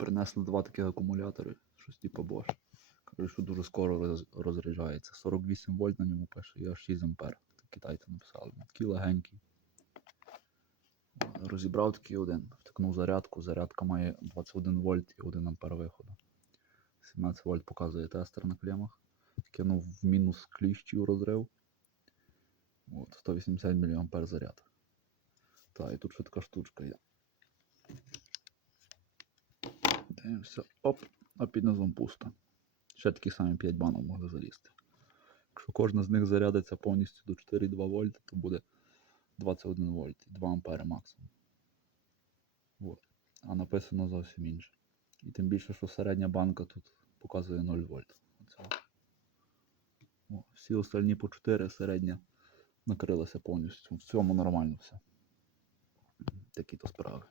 Принесли два таких акумулятори, щось типу Bosch. Кажуть, що дуже скоро роз- розряджається. 48 вольт на ньому пише і аж 6 ампер. Китайці написали. Такий легенький. Розібрав такий один, втикнув зарядку. Зарядка має 21 вольт і 1 ампер виходу. 17 вольт показує тестер на клемах. Кинув в мінус кліщів розрив. От, 180 мА заряд. Так, і тут така штучка є. Дивимося. Оп, а під низом пусто. Ще такі самі 5 банок могли залізти. Якщо кожна з них зарядиться повністю до 4,2 вольт, то буде 21 вольт 2 ампери максимум. От. А написано зовсім інше. І тим більше, що середня банка тут показує 0 вольт. О, всі остальні по 4 середня накрилася повністю. В цьому нормально все. Такі то справи.